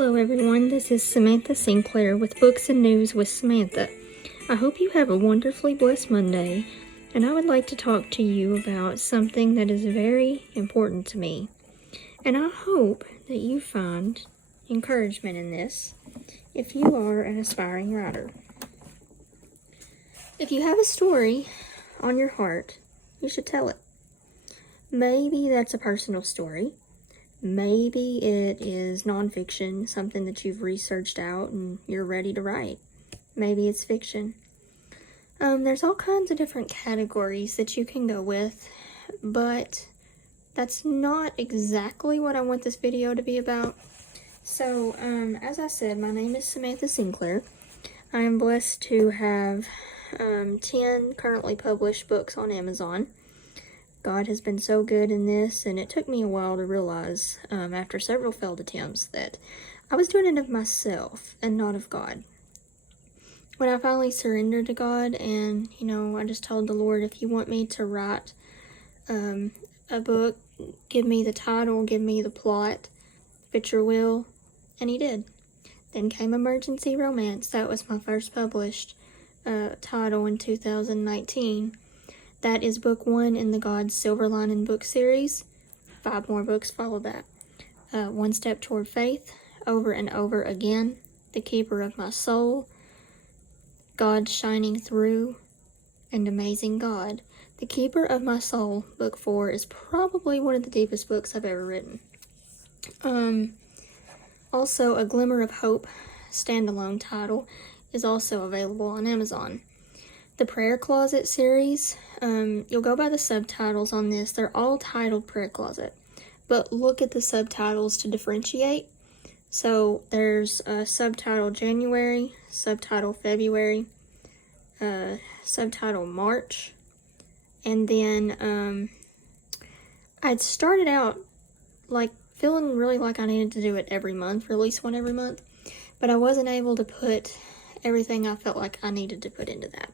Hello everyone, this is Samantha Sinclair with Books and News with Samantha. I hope you have a wonderfully blessed Monday, and I would like to talk to you about something that is very important to me. And I hope that you find encouragement in this if you are an aspiring writer. If you have a story on your heart, you should tell it. Maybe that's a personal story. Maybe it is nonfiction, something that you've researched out and you're ready to write. Maybe it's fiction. There's all kinds of different categories that you can go with, but that's not exactly what I want this video to be about. So, as I said, my name is Samantha Sinclair. I am blessed to have 10 currently published books on Amazon. God has been so good in this, and it took me a while to realize, after several failed attempts, that I was doing it of myself and not of God. When I finally surrendered to God and, I just told the Lord, if you want me to write a book, give me the title, give me the plot, fit your will, and He did. Then came Emergency Romance. That was my first published title in 2019. That is book 1 in the God's Silver Lining book series. 5 more books follow that. One Step Toward Faith, Over and Over Again, The Keeper of My Soul, God Shining Through, and Amazing God. The Keeper of My Soul, book 4, is probably one of the deepest books I've ever written. Also, A Glimmer of Hope, standalone title, is also available on Amazon. The Prayer Closet series, you'll go by the subtitles on this. They're all titled Prayer Closet, but look at the subtitles to differentiate. So there's a subtitle January, subtitle February, subtitle March, and then I'd started out like feeling really like I needed to do it every month, release one every month, but I wasn't able to put everything I felt like I needed to put into that.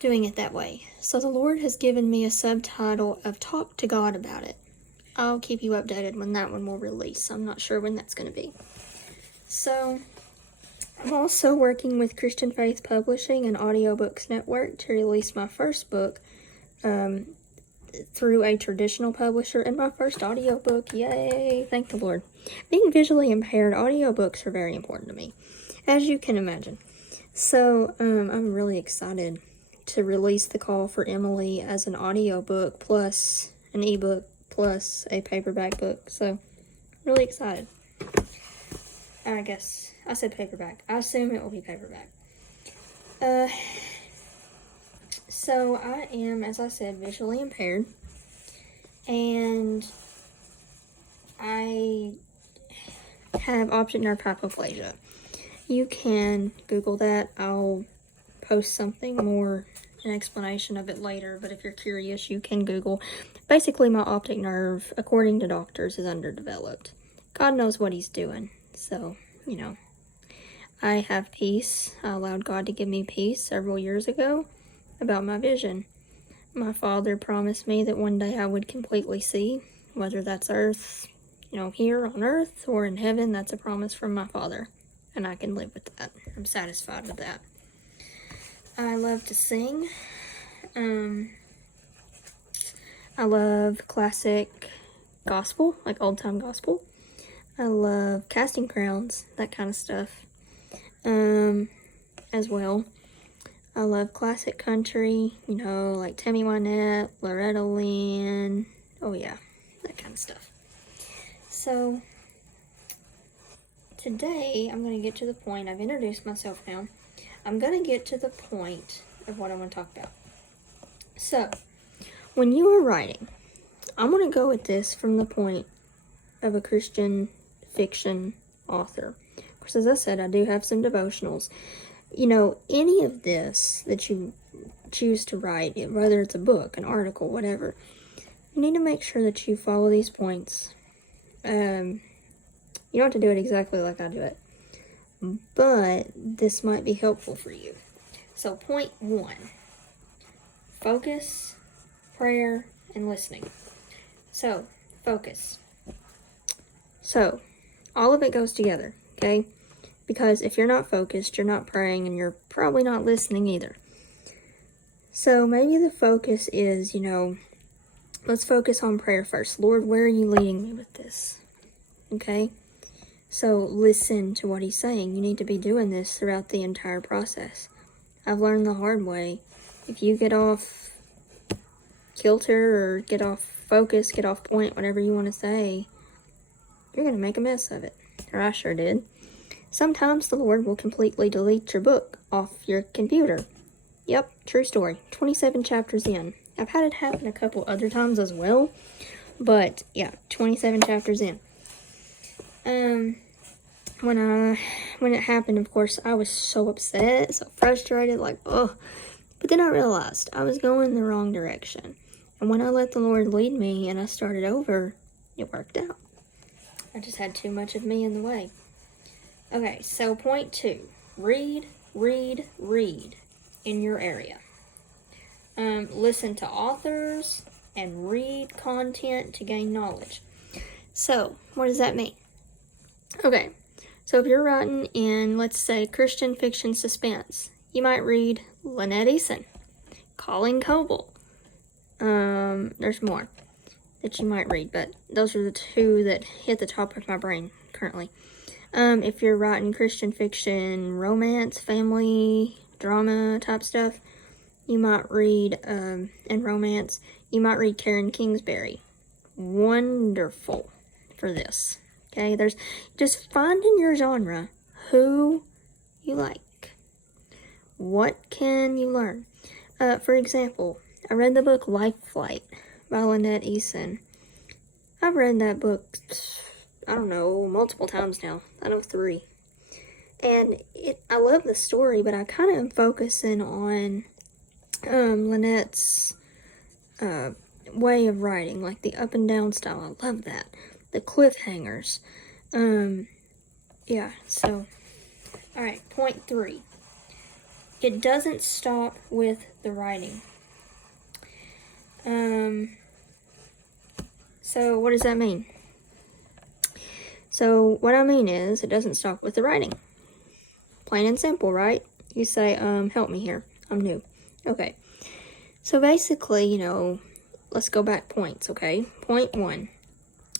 Doing it that way. So the Lord has given me a subtitle of Talk to God About It. I'll keep you updated when that one will release. I'm not sure when that's going to be. So I'm also working with Christian Faith Publishing and Audiobooks Network to release my first book through a traditional publisher, and my first audiobook. Yay! Thank the Lord. Being visually impaired, audiobooks are very important to me, as you can imagine. So I'm really excited to release The Call for Emily as an audiobook plus an ebook plus a paperback book. So, really excited. I guess I said paperback. I assume it will be paperback. So I am, as I said, visually impaired, and I have optic nerve hypoplasia. You can Google that. I'll post something more, an explanation of it later, but if you're curious, you can Google. Basically, my optic nerve, according to doctors, is underdeveloped. God knows what He's doing, so, I have peace. I allowed God to give me peace several years ago about my vision. My Father promised me that one day I would completely see, whether that's earth, here on earth or in heaven. That's a promise from my Father, and I can live with that. I'm satisfied with that. I love to sing. I love classic gospel, like old-time gospel. I love Casting Crowns, that kind of stuff, as well. I love classic country, like Tammy Wynette, Loretta Lynn, oh yeah, that kind of stuff. So, today I'm going to get to the point. I've introduced myself now. I'm going to get to the point of what I want to talk about. So, when you are writing, I'm going to go with this from the point of a Christian fiction author. Of course, as I said, I do have some devotionals. Any of this that you choose to write, whether it's a book, an article, whatever, you need to make sure that you follow these points. You don't have to do it exactly like I do it, but this might be helpful for you. So, point 1, focus, prayer, and listening. So, focus. So, All of it goes together, okay? Because if you're not focused, you're not praying, and you're probably not listening either. So maybe the focus is, let's focus on prayer first. Lord, where are you leading me with this? Okay? So listen to what he's saying. You need to be doing this throughout the entire process. I've learned the hard way. If you get off kilter or get off focus, get off point, whatever you want to say, you're going to make a mess of it. Or I sure did. Sometimes the Lord will completely delete your book off your computer. Yep, true story. 27 chapters in. I've had it happen a couple other times as well. But yeah, 27 chapters in. When it happened, of course, I was so upset, so frustrated, like, oh. But then I realized I was going the wrong direction. And when I let the Lord lead me and I started over, it worked out. I just had too much of me in the way. Okay, so point 2. Read in your area. Listen to authors and read content to gain knowledge. So, what does that mean? Okay, so if you're writing in, let's say, Christian fiction suspense, you might read Lynette Eason, Colleen Coble. There's more that you might read, but those are the 2 that hit the top of my brain currently. If you're writing Christian fiction, romance, family, drama type stuff, you might read, and romance, you might read Karen Kingsbury. Wonderful for this. Okay, there's just find in your genre who you like. What can you learn? For example, I read the book Life Flight by Lynette Eason. I've read that book, I don't know, multiple times now. I know 3. And I love the story, but I kind of am focusing on Lynette's way of writing, like the up and down style. I love that. The cliffhangers. Yeah, so, alright, point 3. It doesn't stop with the writing. So what does that mean? So what I mean is, it doesn't stop with the writing. Plain and simple, right? You say, help me here. I'm new. Okay. So basically, let's go back points, okay? Point 1.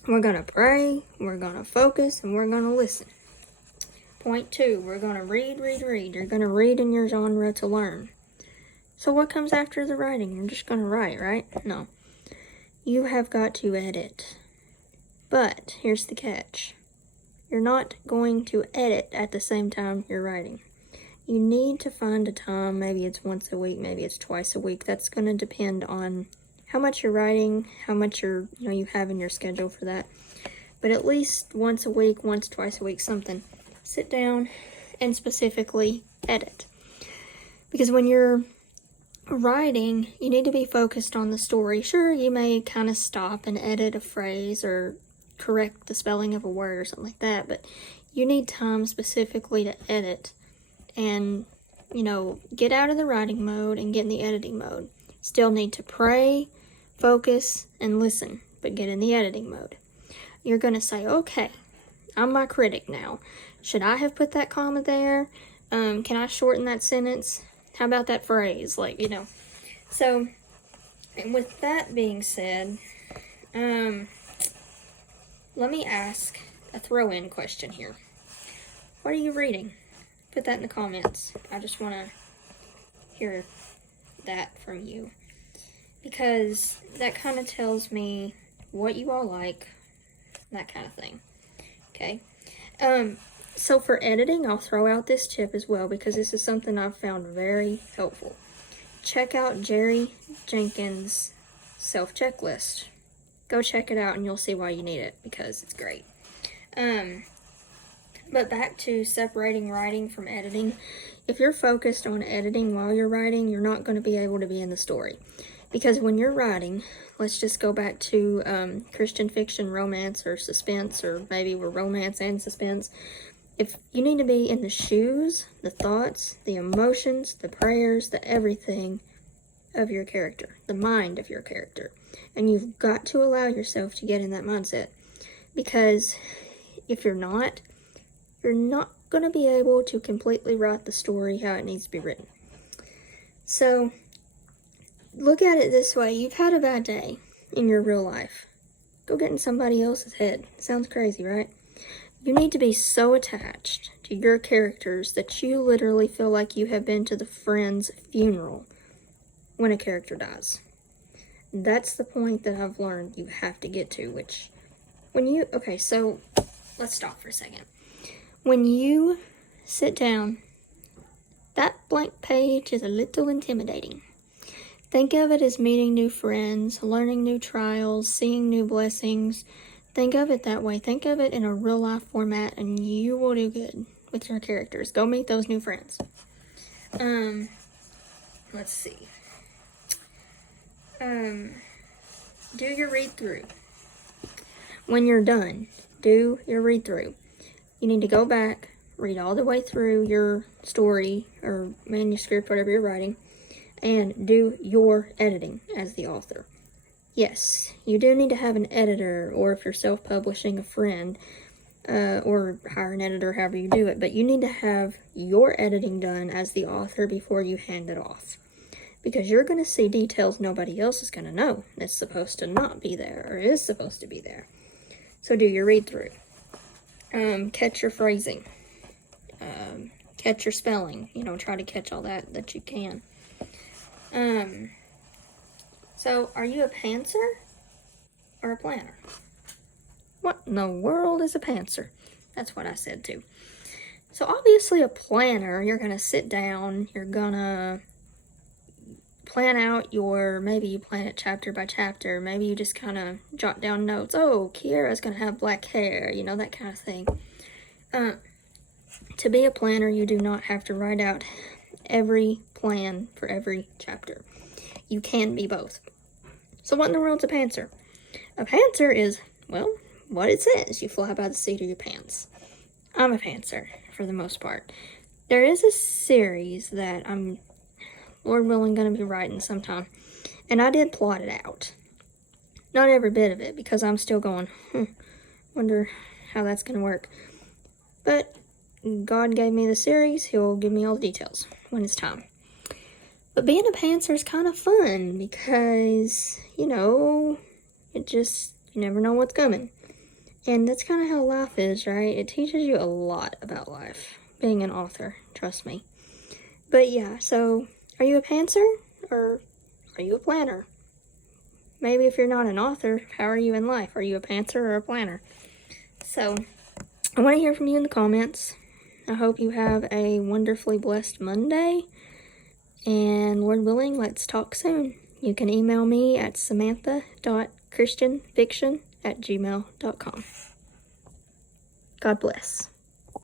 We're going to pray, we're going to focus, and we're going to listen. Point 2, we're going to read. You're going to read in your genre to learn. So what comes after the writing? You're just going to write, right? No. You have got to edit. But here's the catch. You're not going to edit at the same time you're writing. You need to find a time, maybe it's once a week, maybe it's twice a week. That's going to depend on how much you're writing, how much you have in your schedule for that. But at least once a week, twice a week, something. Sit down and specifically edit. Because when you're writing, you need to be focused on the story. Sure, you may kind of stop and edit a phrase or correct the spelling of a word or something like that, but you need time specifically to edit and, get out of the writing mode and get in the editing mode. Still need to pray, focus, and listen, but get in the editing mode. You're going to say, okay, I'm my critic now. Should I have put that comma there? Can I shorten that sentence? How about that phrase? So, and with that being said, let me ask a throw-in question here. What are you reading? Put that in the comments. I just want to hear that from you. Because that kind of tells me what you all like, that kind of thing. Okay? So for editing, I'll throw out this tip as well, because this is something I've found very helpful. Check out Jerry Jenkins' self-checklist. Go check it out and you'll see why you need it, because it's great. But back to separating writing from editing. If you're focused on editing while you're writing, you're not going to be able to be in the story. Because when you're writing, let's just go back to Christian fiction, romance, or suspense, or maybe we're romance and suspense. If you need to be in the shoes, the thoughts, the emotions, the prayers, the everything of your character, the mind of your character. And you've got to allow yourself to get in that mindset. Because if you're not going to be able to completely write the story how it needs to be written. So, look at it this way. You've had a bad day in your real life. Go get in somebody else's head. Sounds crazy, right? You need to be so attached to your characters that you literally feel like you have been to the friend's funeral when a character dies. That's the point that I've learned you have to get to, which okay, so let's stop for a second. When you sit down, that blank page is a little intimidating. Think of it as meeting new friends, learning new trials, seeing new blessings. Think of it that way. Think of it in a real life format, and you will do good with your characters. Go meet those new friends. Let's see. Do your read through. When you're done, do your read through. You need to go back, read all the way through your story or manuscript, whatever you're writing, and do your editing as the author. Yes, you do need to have an editor, or if you're self-publishing, a friend, or hire an editor, however you do it, but you need to have your editing done as the author before you hand it off. Because you're going to see details nobody else is going to know. It's supposed to not be there, or is supposed to be there. So do your read-through. Catch your phrasing. Catch your spelling. Try to catch all that you can. So, are you a pantser or a planner? What in the world is a pantser? That's what I said too. So, obviously a planner, you're going to sit down, you're going to plan out maybe you plan it chapter by chapter, maybe you just kind of jot down notes. Oh, Kiera's going to have black hair, that kind of thing. To be a planner, you do not have to write out every plan for every chapter. You can be both. So what in the world's a pantser? A pantser is, well, what it says. You fly by the seat of your pants. I'm a pantser, for the most part. There is a series that I'm, Lord willing, going to be writing sometime. And I did plot it out. Not every bit of it, because I'm still going, wonder how that's going to work. But God gave me the series. He'll give me all the details when it's time. But being a pantser is kind of fun because, you never know what's coming. And that's kind of how life is, right? It teaches you a lot about life, being an author, trust me. But yeah, so are you a pantser or are you a planner? Maybe if you're not an author, how are you in life? Are you a pantser or a planner? So I want to hear from you in the comments. I hope you have a wonderfully blessed Monday. And Lord willing, let's talk soon. You can email me at samantha.christianfiction@gmail.com. God bless.